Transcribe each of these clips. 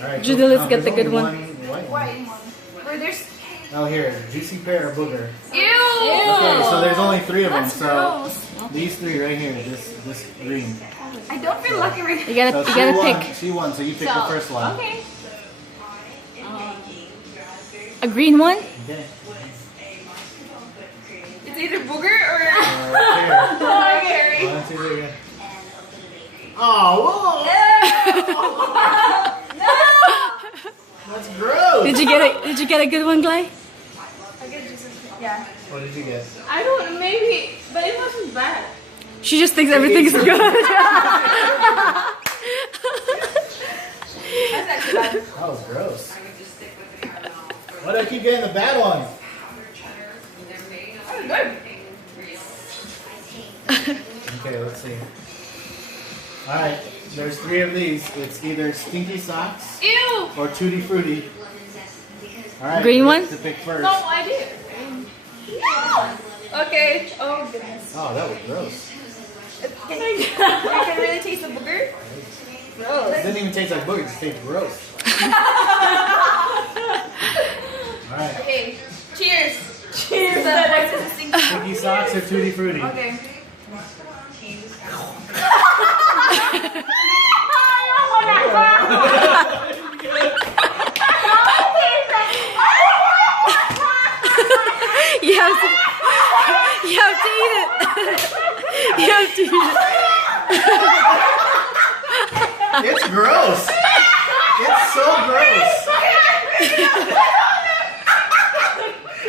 All right, Judy, let's get the there's good only one. White White one. one. Where there's. Oh, here, juicy pear or booger. Ew! Okay, so there's only 3 of them. That's So gross. these 3 right here, this green. I don't feel lucky right You now. gotta, So you gotta she won. pick She won, so you pick the first one. Okay. a green one. Okay. It's either booger or. Pear. Oh, Gary. 1, 2, 3. Go. Oh, whoa! That's gross. Did you get a good one, Glay? Yeah. What did you get? I don't, maybe, but it wasn't bad. She just thinks everything's good. That's actually bad. That was gross. Why do I keep getting the bad ones? Oh, good. Okay, let's see. Alright, there's 3 of these. It's either Stinky Socks Ew! or Tutti Frutti. Alright, Green one? to pick first. No, I did. Okay. Oh, goodness. Oh, that was gross. I can really taste the booger. It Gross. didn't even taste like booger, it just tastes gross. Alright, Okay. Cheers. Cheers. What's this thing? Stinky Socks or Tutti Frutti? Okay. You have to, you have to eat it. You have to eat it. It's gross! It's so gross!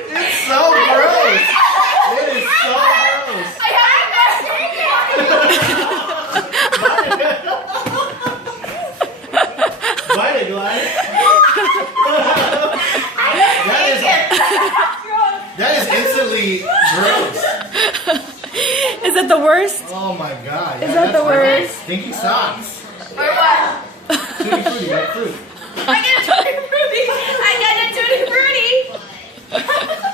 It's so gross! It is so gross! Bite it, Gladys. That is instantly gross. Is it the worst? Oh my god. Is that the worst? Stinky Socks. Or what? Tutti Frutti, like fruit. I got a tutti frutti. I got a tutti frutti.